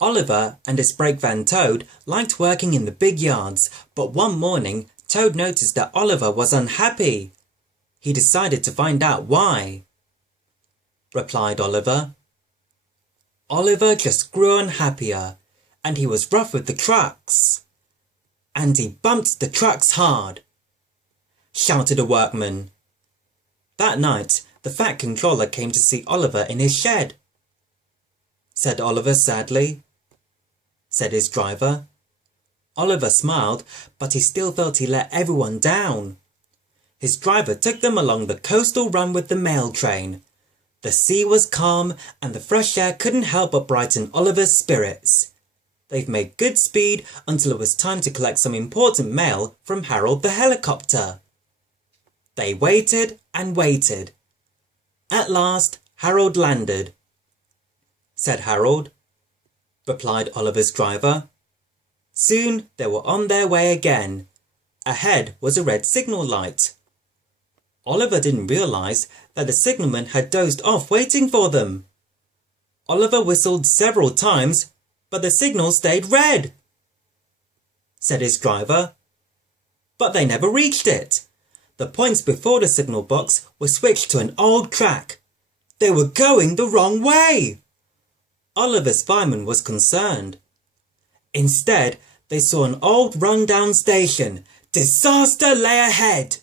Oliver and his brake van Toad liked working in the big yards, but one morning Toad noticed that Oliver was unhappy. He decided to find out why. Replied Oliver. Oliver just grew unhappier, and he was rough with the trucks. And he bumped the trucks hard, shouted a workman. That night, the Fat Controller came to see Oliver in his shed. Said Oliver sadly. Said his driver. Oliver smiled, but he still felt he let everyone down. His driver took them along the coastal run with the mail train. The sea was calm, and the fresh air couldn't help but brighten Oliver's spirits. They've made good speed until it was time to collect some important mail from Harold the helicopter. They waited and waited. At last, Harold landed. Said Harold. Replied Oliver's driver. Soon they were on their way again. Ahead was a red signal light. Oliver didn't realise that the signalman had dozed off waiting for them. Oliver whistled several times, but the signal stayed red. Said his driver. But they never reached it. The points before the signal box were switched to an old track. They were going the wrong way. Oliver's fireman was concerned. Instead, they saw an old run-down station. Disaster lay ahead.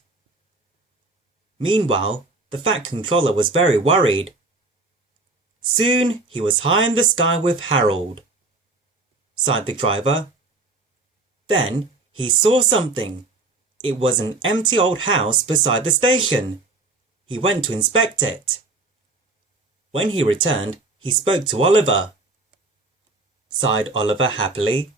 Meanwhile, the Fat Controller was very worried. Soon he was high in the sky with Harold. Sighed the driver. Then he saw something. It was an empty old house beside the station. He went to inspect it. When he returned, he spoke to Oliver. Sighed Oliver happily.